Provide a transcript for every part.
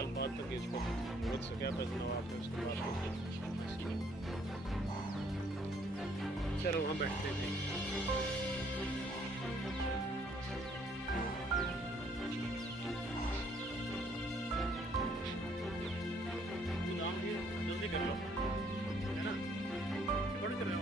साल बाद तक इसको पहुँच सका बस नवाब ने उसके बाद चलो वहाँ बैठते थे। जल्दी कर लो है ना, रिकॉर्ड कर रहे हो।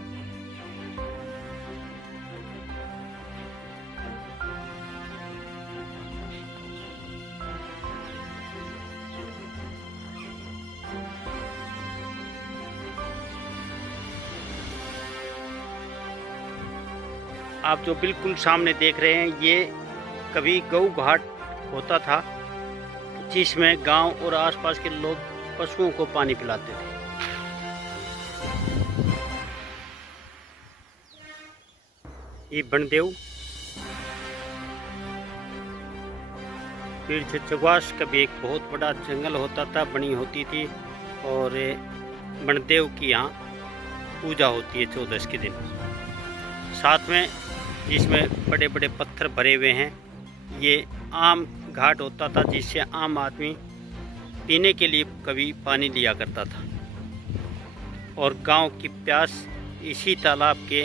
आप जो बिल्कुल सामने देख रहे हैं ये कभी गऊ घाट होता था, जिसमें गांव और आसपास के लोग पशुओं को पानी पिलाते थे। ये बनदेव पीर छछगवास कभी एक बहुत बड़ा जंगल होता था, बनी होती थी, और बनदेव की यहाँ पूजा होती है 14 के दिन। साथ में जिसमें बड़े बड़े पत्थर भरे हुए हैं, ये आम घाट होता था जिससे आम आदमी पीने के लिए कभी पानी लिया करता था, और गांव की प्यास इसी तालाब के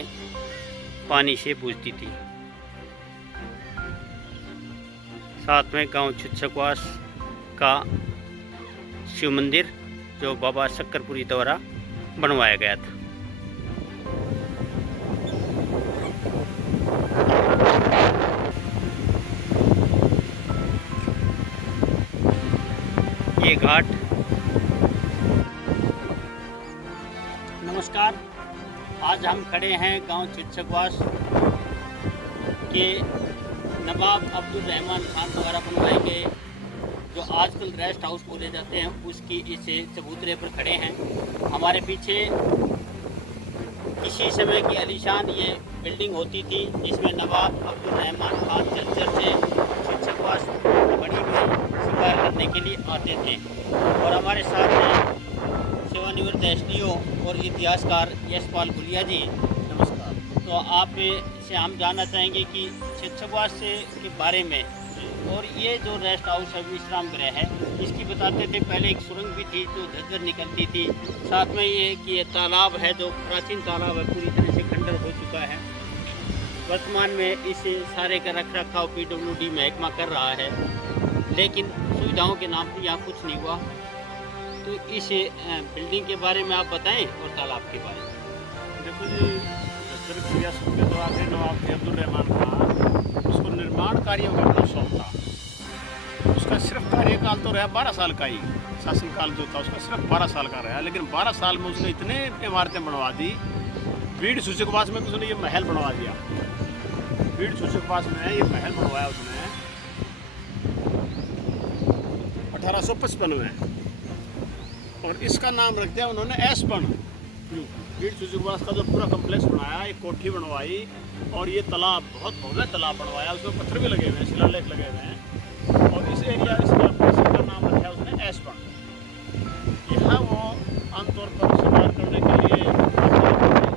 पानी से बुझती थी। साथ में गांव छछगवास का शिव मंदिर जो बाबा शक्करपुरी द्वारा बनवाया गया था। ये घाट। नमस्कार, आज हम खड़े हैं गांव छछगवास के नवाब अब्दुल रहमान खान द्वारा बनवाए गए, जो आजकल रेस्ट हाउस बोले जाते हैं, उसकी इस चबूतरे पर खड़े हैं। हमारे पीछे किसी समय की आलीशान ये बिल्डिंग होती थी, जिसमें नवाब अब्दुल रहमान खान जलचर से छछगवास बड़ी में शिकार करने के लिए आते थे। और हमारे साथ हैं सेवानिवृत्त एसडीओ और इतिहासकार यशपाल गुलिया जी। नमस्कार। तो आप से हम जानना चाहेंगे कि छछगवास के बारे में, और ये जो रेस्ट हाउस है विश्राम गृह है, इसकी बताते थे पहले एक सुरंग भी थी जो झज्जर निकलती थी। साथ में ये कि ये तालाब है जो प्राचीन तालाब है, पूरी तरह से खंडर हो चुका है। वर्तमान में इस सारे का रख रखाव PWD महकमा कर रहा है, लेकिन सुविधाओं के नाम पर यहाँ कुछ नहीं हुआ। तो इस बिल्डिंग के बारे में आप बताएं और तालाब के बारे में। देखो जी, झज्जर की रियासत के दौरान नवाब अब्दुल रहमान खान, उसको निर्माण कार्यों का बड़ा शौक था। उसका सिर्फ कार्यकाल तो रहा 12 साल का ही, शासनकाल जो था उसका सिर्फ 12 साल का रहा, लेकिन 12 साल में उसने इतने इमारतें बनवा दी। पीर छछगवास में उसने ये महल बनवा दिया। पीर छछगवास में ये महल बनवाया उसने 1855 में, और इसका नाम रख दिया उन्होंने ऐसपन। पीर छछगवास का जो पूरा कम्प्लेक्स बनाया, एक कोठी बनवाई, और ये तालाब बहुत भव्य तालाब बनवाया, उसमें पत्थर भी लगे हुए हैं, शिलालेख लगे हुए हैं, और इस एरिया इसका नाम रखा उसने ऐसपन। यहाँ वो आमतौर पर शिकार करने के लिए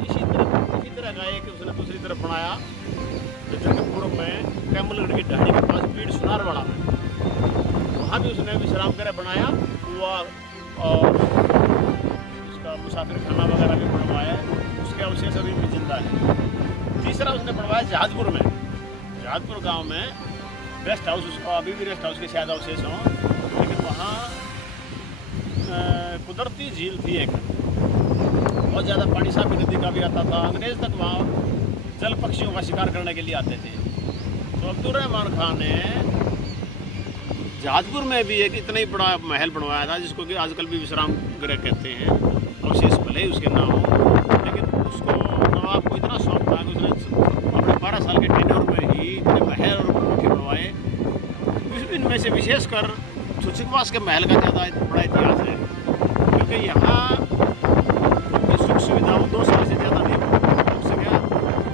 इसी तरह का एक उसने दूसरी तरफ बनाया, जैसे कि पूर्व में कैमलगढ़ की ढाणी के पास पीड़ सुनारवाड़ा में, वहाँ भी उसने विश्राम गृह बनाया हुआ, और उसका मुसाफिर खाना वगैरह भी बनवाया। उसके अवशेष अभी भी जिंदा है। तीसरा उसने बनवाया जहाजपुर में, जहाजपुर गांव में रेस्ट हाउस, उसका अभी भी रेस्ट हाउस के शायद अवशेष हों, लेकिन वहाँ कुदरती झील थी एक, बहुत ज़्यादा पानी साफी नदी का भी आता था। अंग्रेज़ तक वहाँ जल पक्षियों का शिकार करने के लिए आते थे। तो अब्दुल रहमान खान ने जहाजपुर में भी एक इतना ही बड़ा महल बनवाया था, जिसको कि आजकल भी विश्राम गृह कहते हैं। अवशेष भले ही उसके नाम हो, लेकिन उसको नवाब को इतना शौक था कि उसने अपने 12 साल के टेन्योर में ही इतने महल और कोठी बनवाए। इनमें से विशेषकर छछगवास के महल का ज़्यादा बड़ा इतिहास है, क्योंकि यहाँ सुख सुविधाओं 2 साल से ज़्यादा नहीं हो सका।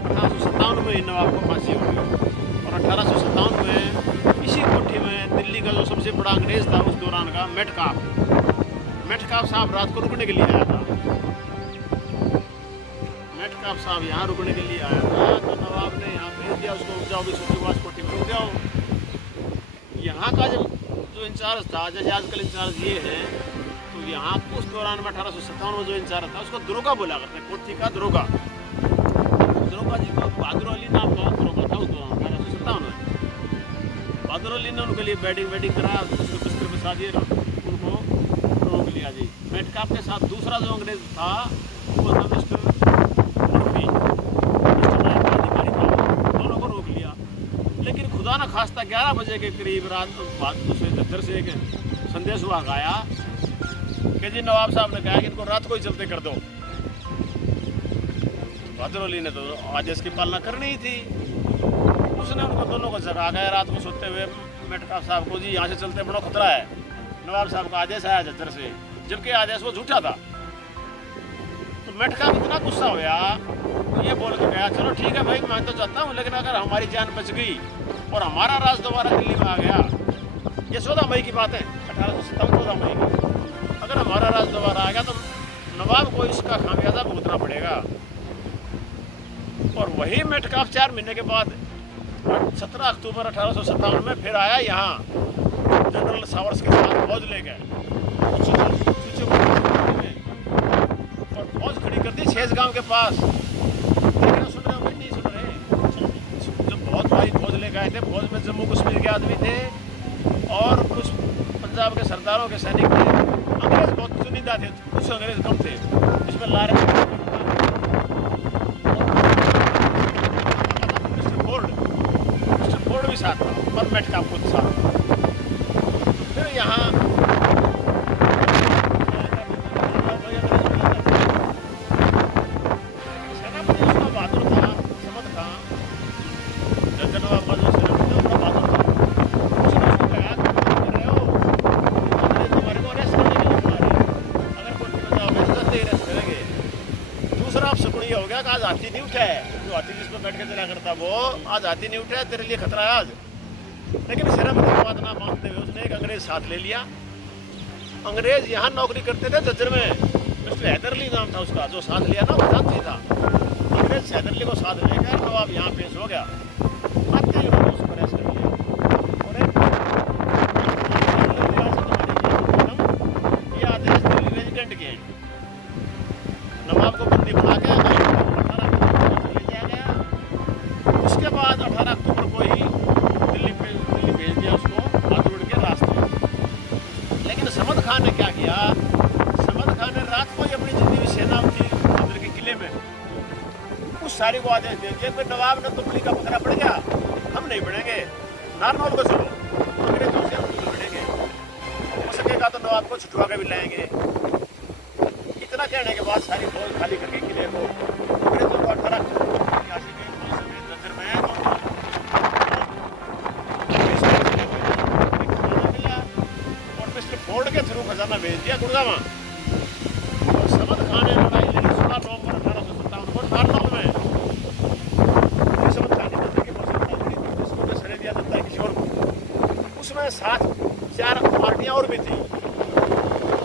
1857 में नवाब को फांसी हो गई, और 1857 में इसी कोठी में दिल्ली का जो सबसे बड़ा अंग्रेज़ था उस दौरान का मेटकाफ साहब रात को रुकने के लिए आया था। मेटकाफ साहब यहाँ रुकने के लिए आया था, तो नवाब ने यहाँ भेज दिया उसको, जाओ भी छछगवास कोठी में रुक जाओ। यहाँ का जो जो इंचार्ज था, जैसे आजकल इंचार्ज ये है, तो यहाँ उस दौरान में 1857 में जो इंचार्ज था उसको दरोगा बोला करते हैं, कोठी का दरोगा। दरोगा जी को बहादुर अली नाम का दरोगा था उस दौरान 1857 में। बहादुर अली ने उनके लिए बैटिंग करा, उसको बिस्तर बिछा दिए, उनको रोक लिया जी। मेटकाप के साथ दूसरा जो अंग्रेज था वो था मिस्टर मुर्फी, अधिकारी था, दोनों को रोक लिया। लेकिन खुदा न खास्ता 11 बजे के करीब रात बाद दूसरे दफ्तर से एक संदेश हुआ आया कि जी नवाब साहब ने कहा कि इनको रात को ही चलते कर दो। बहादुर अली ने तो आदेश की पालना करनी ही थी, उसने उनको दोनों को जगा गया रात को सोते हुए मेटकाप साहब को, जी यहाँ से चलते बड़ा खतरा है। नवाब साहब का आदेश आया जज्जर से, जबकि आदेश वो झूठा था। तो मेटकाप इतना गुस्सा हुआ, ये बोल के गया चलो ठीक है भाई मैं तो चाहता हूँ, लेकिन अगर हमारी जान बच गई और हमारा राज दोबारा दिल्ली में आ गया, ये 14 मई की बात है, 1857 14 मई की, अगर हमारा राज दोबारा आ गया तो नवाब को इसका खामियाजा भुगतना पड़ेगा। और वही मेटकाप 4 महीने के बाद 17 अक्टूबर 1857 में फिर आया यहाँ, जनरल सावर्स के साथ फौज ले गए और फौज खड़ी कर दी छेज गांव के पास। लेकिन सुन रहे हो नहीं सुन रहे, जब बहुत भारी फौज ले गए थे, फौज में जम्मू कश्मीर के आदमी थे और कुछ पंजाब के सरदारों के सैनिक थे, अंग्रेज बहुत चुनिंदा थे, कुछ अंग्रेज कम थे, इसमें लारे भी साथ था और मेटकाप खुद साथ। फिर यहाँ सेनापति उसका बहादुर था, समद खां, जनरल सेनापति उसका बहादुर था। उसने उसको कहा कर रहे हो, तुम्हारे को अरेस्ट करने के लिए बुला रहे हैं, अगर कोर्ट में जाओगे तो जल्दी अरेस्ट करेंगे। दूसरा आप सुकड़ी हो गया कि आज हाथी नहीं उठा है, जो हाथी जिसमें बैठ के चला करता वो आज हाथी नहीं उठा है, तेरे लिए खतरा है आज। लेकिन सेनापति की बात ना मानते हुए उसने एक अंग्रेज साथ ले लिया। अंग्रेज यहाँ नौकरी करते थे जज्जर में, मिस्टर हैदरली नाम था उसका, जो साथ लिया ना वो जानती था। अंग्रेज हैदरली को साथ लेकर नवाब यहाँ पेश हो गया, आते ही उन्होंने उसको अरेस्ट कर लिया और ये आदेश दिल्ली रेजिडेंट के नवाब को बंदी बना के 18 अक्टूबर को ले जाया गया। उसके बाद 18 अक्टूबर को ही दिल्ली भेज दिया उसको बाथरूड के रास्ते। लेकिन समद खान ने क्या किया, समद खान ने रात को ही अपनी जितनी भी सेना थी उधर के किले में उस सारी को आदेश दे दिया कि नवाब ने तुमली का पकड़ा पड़ गया, हम नहीं बढ़ेंगे, नारनौल को चलो, अंग्रेजों से हम नहीं बढ़ेंगे, हो सकेगा तो नवाब को छुटवा के भी लाएंगे। इतना कहने के बाद सारी फौज खाली करके किले को अंग्रेजों को 18 अक्टूबर फोर्ड के थ्रू खजाना भेज दिया गुड़गांव। और समद खान ने लड़ाई लड़ी 16 नवंबर 1857 को नारनौल में। समद खान ने मंदिर के पास सड़े दिया जनता किशोर को। उसमें 4 पार्टियां और भी थी।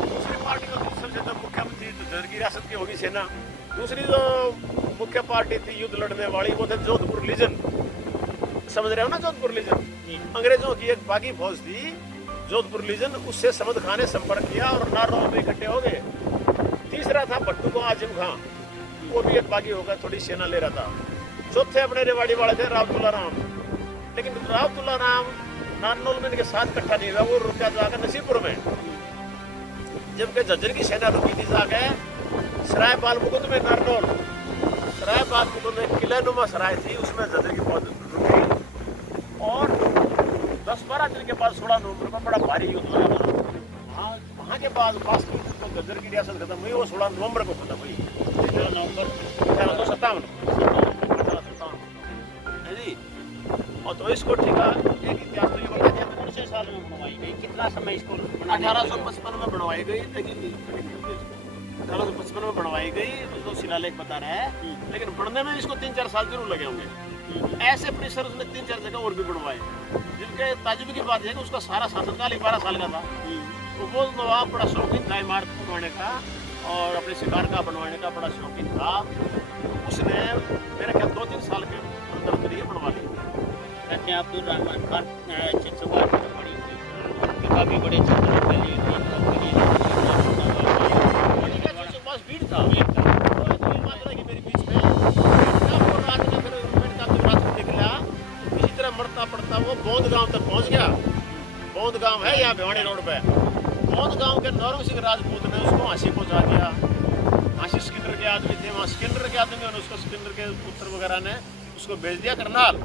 दूसरी पार्टी तो सबसे जो मुख्य थी तो जर की रियासत की होगी सेना, दूसरी जो मुख्य पार्टी थी युद्ध लड़ने वाली वो थे जोधपुर लीजन, समझ रहे हो ना, जोधपुर लीजन अंग्रेजों की एक बागी फौज थी जोधपुर लीजन। उससे समद खान ने संपर्क किया और नारनौल में इकट्ठे हो गए। तीसरा था भट्टू को आजिम खां, वो भी एक बागी होकर थोड़ी सेना ले रहा था। चौथे अपने रेवाड़ी वाले थे रावतुल्ला राम, लेकिन रावतुल्ला राम नारनौल में इनके साथ इकट्ठा नहीं हुआ, वो रुका जाकर नसीबपुर में, जबकि झज्जर की सेना रुकी थी जाके सराय बालमुकुंद में। नारनौल सराय बालमुकुंद में किला नुमा सराय थी, उसमें झज्जर की फौज रुकी और 10-12 दिन के बाद 16 नवंबर को बड़ा भारी युद्ध लगा था। वहाँ के बाद झज्जर की रियासत खत्म हुई, वो 16 नवंबर को खत्म हुई, 16 नवंबर 1857 है जी। और तो इसको ठीक है, एक इतिहास तो ये बता दिया कौन से साल में बनवाई गई, कितना समय इसको 1855 में बनवाई गई। लेकिन 1855 में बनवाई गई तो शिलालेख बता रहा है, लेकिन बनने में इसको 3-4 साल जरूर लगे होंगे। ऐसे परिसर उसने 3-4 जगह और भी बनवाए, जिनके ताजुब की बात है कि उसका सारा शासनकाल 12 साल का था। तो वो नवाब बड़ा शौकीन था इमारत बनवाने का और अपने शिकार का बनवाने का बड़ा शौकीन था। उसने मेरे ख्याल 2-3 साल के अंदर ये बनवा ली। अब्दुल रहमान खान चित्रकार बड़ी भीड़ काफ़ी बड़े क्षेत्र में फैली हुई थी। पास भीड़ था मात्रा की मेरे बीच में रात में फिर रात में निकला तो किसी तरह मरता पड़ता वो बौंद गांव तक पहुंच गया। बौंद गांव है यहाँ भिवानी रोड पे। बौंद गांव के नौरंग सिंह राजपूत ने उसको हाँसी पहुंचा दिया। हाँसी स्किन्नर के आदमी थे वहाँ, स्किन्नर के आदमी ने उसको, स्किन्नर के पुत्र वगैरह ने उसको भेज दिया करनाल।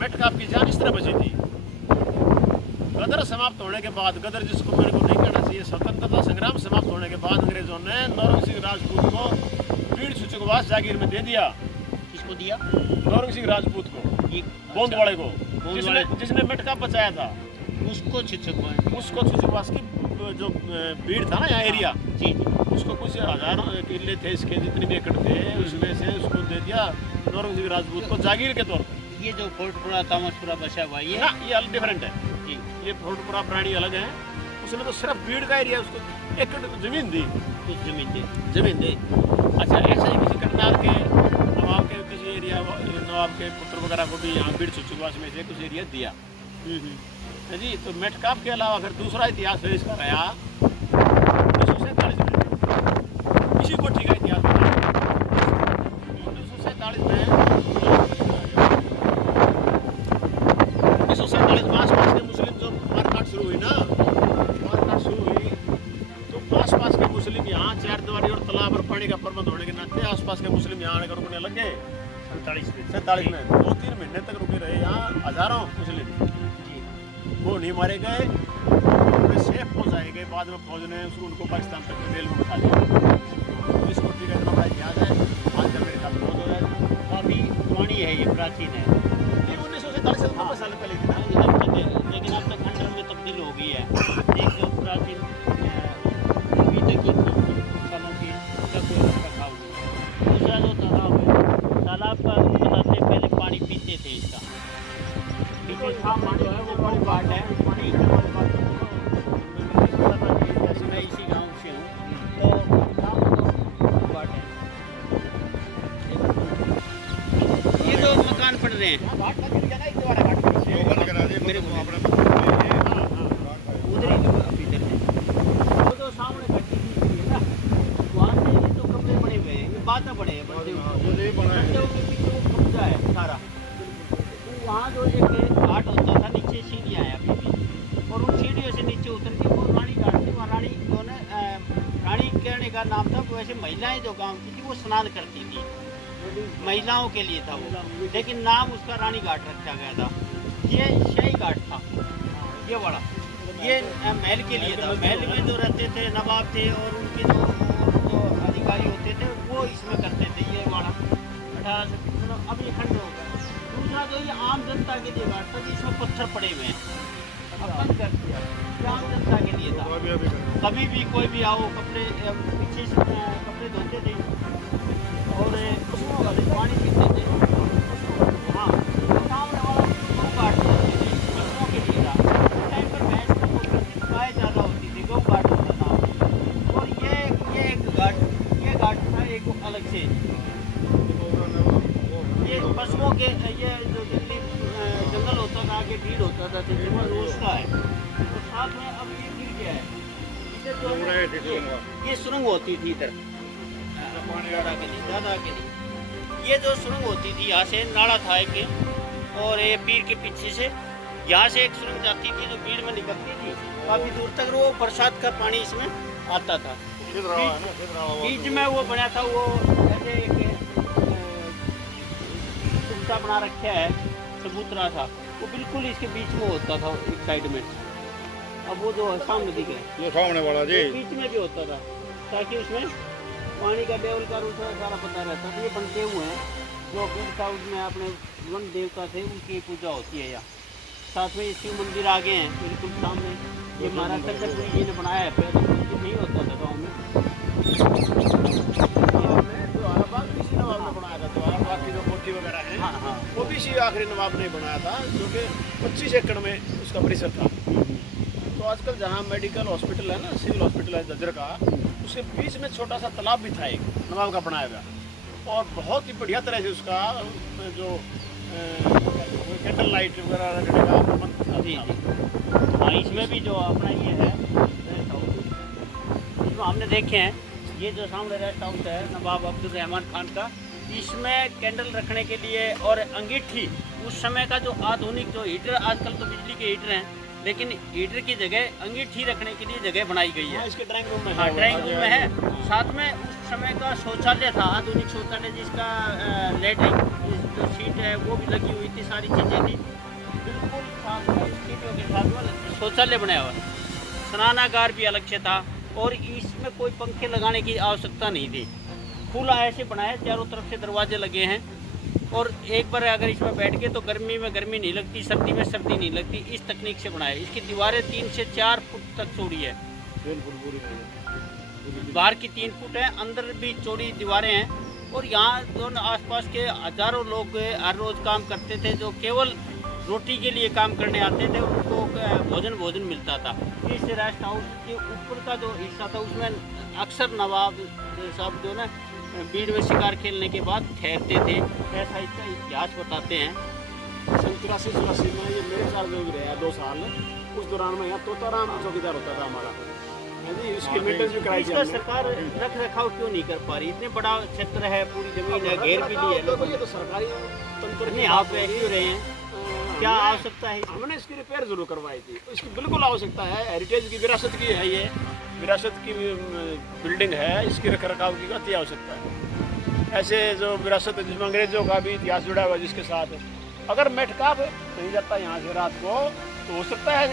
मेटकाप की जान इस तरह बची थी। गदर समाप्त होने के बाद, गदर जिसको मेरे को नहीं कहना चाहिए, स्वतंत्रता संग्राम समाप्त होने के बाद अंग्रेजों ने नौरंग सिंह राजपूत को बीड़ छुचकवास जागीर में दे दिया। किसको दिया? नौरंग सिंह राजपूत को, ये बौंद वाले को, जिसने मेटकाप बचाया था उसको छिछकवास, उसको छुचकवास की जो भीड़ था ना यहाँ एरिया जी उसको कुछ हजारों किले थे इसके, जितने भी एकड़ थे उसमें से उसको दे दिया नौरंग सिंह राजपूत को जागीर के तौर पर। ये जो फोर्टपुरा तामसपुरा बचा हुआ ये ना ये अलग डिफरेंट है जी, ये फोर्टपुरा प्राणी अलग है। उसने तो सिर्फ भीड़ का एरिया उसको एकड़ जमीन दी, कुछ जमीन दे। जमीन दी। अच्छा ऐसा ही किसी करनाल के नवाब के किसी एरिया, नवाब के पुत्र वगैरह को भी यहाँ भीड़ छुचकवास में से कुछ एरिया दिया है जी। तो मेटकाप के अलावा अगर दूसरा इतिहास है इसका रहा 1947 में, इसी कोठी का इतिहास बता 1947 में। 1947 में आसपास के मुस्लिम जो मारकाट शुरू हुई ना, मारकाट शुरू हुई तो आसपास के मुस्लिम यहाँ चार दीवारी और तालाब और पानी का प्रबंध होने के नाते आसपास के मुस्लिम यहाँ आने रुकने लग गए। 47 में 2-3 महीने तक रुके रहे यहाँ हजारों मुस्लिम। वो नहीं मारे गए, उन्हें सेफ पहुँचाए गए। बाद में फौज ने उनको पाकिस्तान तक रेल में उठा लिया। तो इसको ठीक है, इतना बड़ा इतिहास है। आज का मेरे ख्याल बहुत हो जाएगा, काफ़ी पुरानी है, ये प्राचीन है। 1947 से 90 साल पहले की ना, लेकिन अब तक खंडर में तब्दील हो गई है। एक जो प्राचीन अभी तक की सालों की तक रखा हुआ है। दूसरा जो तालाब है, तालाब का बताते हैं पहले पानी पीते थे इसका, पीछे सामान जो है वो बड़ी बाट है पानी। जैसे मैं इसी गांव से हूँ तो बाट है। ये जो मकान पड़ रहे हैं मेरे को उधर ही अभी इधर है, वो जो सामने घटी है ना, वहाँ से ये तो कमरे बने हुए हैं, ये बाद में बने हैं, बड़े के पीछे वो कब्जा है सारा। वहाँ जो एक घाट होता था, नीचे सीढ़ियाँ हैं अभी भी, और उन सीढ़ियों से नीचे उतर के वो रानी घाट थी। वहाँ रानी जो है रानी कहने का नाम था। वैसे महिलाएं जो गांव की थी वो स्नान करती थी, महिलाओं के लिए था वो, लेकिन नाम उसका रानी घाट रखा गया था। ये शाही घाट था ये बड़ा, ये महल के लिए था। महल में जो रहते थे नवाब थे और उनके जो अधिकारी होते थे वो इसमें करते थे ये वाला 18 से। अब ये खंड हो गया। दूसरा जो ये आम जनता के लिए घाट था, इसमें पत्थर पड़े हुए हैं, अब बंद कर दिया। ये आम जनता के लिए था, कभी भी कोई भी आओ कपड़े पीछे से कपड़े धोते थे और पानी पीते थे। हाँ, सामने वाला गौ घाट होते थे, पशुओं के लिए था। उस टाइम पर भैंस को गाय ज़्यादा होती थी, गौ घाट होता था। और ये एक घाट, ये घाट था एक अलग से। ये पशुओं के, ये जो जंगल होता था, आगे भीड़ होता था, तकरीबन रोज का है। और साथ में अब ये गिर गया है। इधर जो है ये सुरंग होती थी इधर दादा के लिए। ये जो सुरंग होती थी यहाँ से नाला था एक, और ये पीर के पीछे से यहाँ से एक सुरंग जाती थी जो भीड़ में निकलती थी काफ़ी दूर तक। वो बरसात का पानी इसमें आता था। बीच में वो बना था, वो ऐसे एक बना रखा है सबूतरा था, वो बिल्कुल इसके बीच में होता था एक साइड में। अब वो जो सामने दिख रहा ये सामने वाला जी बीच में भी होता था, ताकि उसमें पानी का लेवल का रूप सारा पता रहता था। ये बनते हुए हैं जो गेस्ट हाउस में अपने वन देवता थे उनकी पूजा होती है यहाँ। साथ में शिव मंदिर आगे हैं बिल्कुल सामने। ये महाराज चंद्रपुरी जी ने बनाया है, पहले मंदिर नहीं होता था गाँव में। वगैरह है हाँ हाँ, वो भी इसी आखिरी नवाब ने बनाया था, जो कि 25 एकड़ में उसका परिसर था। तो आजकल जहाँ मेडिकल हॉस्पिटल है ना, सिविल हॉस्पिटल है जज्जर का, उसके बीच में छोटा सा तालाब भी था एक नवाब का बनाया हुआ, और बहुत ही बढ़िया तरह से उसका जो कैंडल लाइट वगैरह रखने का प्रबंध जी था। जी। हाँ, इसमें भी जो अपना ये है रेस्ट हाउस, इसमें हमने देखे हैं, ये जो सामने रेस्ट हाउस है नवाब अब्दुल रहमान खान का, इसमें कैंडल रखने के लिए और अंगीठी, उस समय का जो आधुनिक जो हीटर, आजकल तो बिजली के हीटर हैं, लेकिन हीटर की जगह अंगीठी रखने के लिए जगह बनाई गई है। हाँ, इसके ड्राइंग रूम में हाँ, है, ड्राइंग रूम में है। साथ में उस समय का शौचालय था, आधुनिक शौचालय, जिसका लेटरिन जो सीट है वो भी लगी हुई थी, सारी चीज़ें थी बिल्कुल साथ में, सीटों के साथ में शौचालय बनाया हुआ, स्नानागार भी अलग से था, और इसमें कोई पंखे लगाने की आवश्यकता नहीं थी, खुला ऐसे बनाया, चारों तरफ से दरवाजे लगे हैं, और एक बार अगर इसमें बैठ गए तो गर्मी में गर्मी नहीं लगती, सर्दी में सर्दी नहीं लगती, इस तकनीक से बनाया। इसकी दीवारें 3 से 4 फुट तक चौड़ी है, बिल्कुल पूरी है। बाहर की 3 फुट है, अंदर भी चौड़ी दीवारें हैं, और यहाँ दोनों आसपास के हजारों लोग हर रोज़ काम करते थे, जो केवल रोटी के लिए काम करने आते थे, उनको भोजन मिलता था। इस रेस्ट हाउस के ऊपर का जो हिस्सा था, उसमें अक्सर नवाब साहब जो ना बीड़ में शिकार खेलने के बाद ठहरते थे, ऐसा इसका इतिहास बताते हैं। सन 83-84 में ये मेरे साल में भी रहा 2 साल, उस दौरान में यहाँ तोताराम चौकीदार होता था हमारा। हाँ जी, इसकी मेंटेनेंस भी कराई थी इसका हमने। सरकार रख रखाव क्यों नहीं कर पा रही? इतने बड़ा क्षेत्र है, पूरी जमीन है, घेर भी ली है लोगों ये ने। तो सरकारी तंत्र नहीं, आप ऐसे ही रहे हैं, क्या आवश्यकता है? हमने इसकी रिपेयर जरूर करवाई थी, इसकी बिल्कुल आवश्यकता है, हेरिटेज की विरासत की है, ये विरासत की बिल्डिंग है, इसकी रख रखाव की अति आवश्यकता है। ऐसे जो विरासत है जिसमें अंग्रेजों का भी इतिहास जुड़ा हुआ है, जिसके साथ अगर मेटकाप नहीं जाता यहाँ से रात को, तो हो सकता है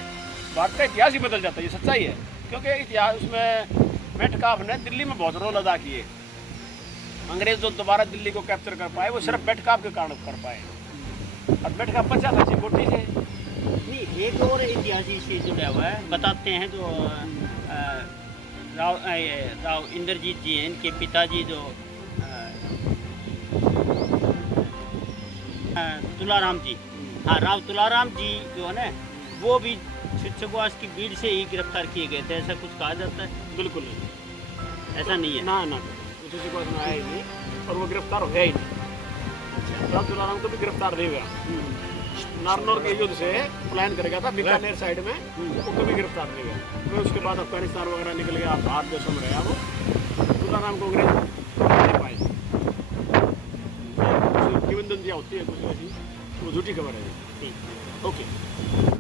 भारत का इतिहास ही बदल जाता है, ये सच्चाई है। क्योंकि इतिहास उसमें मेटकाप ने दिल्ली में बहुत रोल अदा किए, अंग्रेज जो दोबारा दिल्ली को कैप्चर कर पाए वो सिर्फ मेटकाप के कारण कर पाए, और मेटकाप बचा था चिंगोटी से। नहीं, एक और ऐतिहासिक से जुड़ा हुआ है, बताते हैं जो राव इंद्रजीत जी हैं, इनके पिताजी जो तुलाराम जी, हाँ, राव तुलाराम जी जो है ना, वो भी छुच्छकवास की भीड़ से ही गिरफ्तार किए गए थे, ऐसा कुछ कहा जाता है? बिल्कुल नहीं, ऐसा नहीं है। ना ना, किसी को आया ही नहीं, और वो गिरफ्तार हो गया ही नहीं। राव तुलाराम को भी गिरफ्तार नहीं हुआ, नारनौल के युद्ध से प्लान कर गया था बीकानेर साइड में, वो कभी गिरफ्तार नहीं हुआ। फिर उसके बाद अफगानिस्तान वगैरह निकल गया, बाहर देशों में रहा वो। तुलाराम को अंग्रेज नहीं पाए, किवंदंतियाँ होती है कुछ ऐसी, वो झूठी खबर है। ठीक। ओके।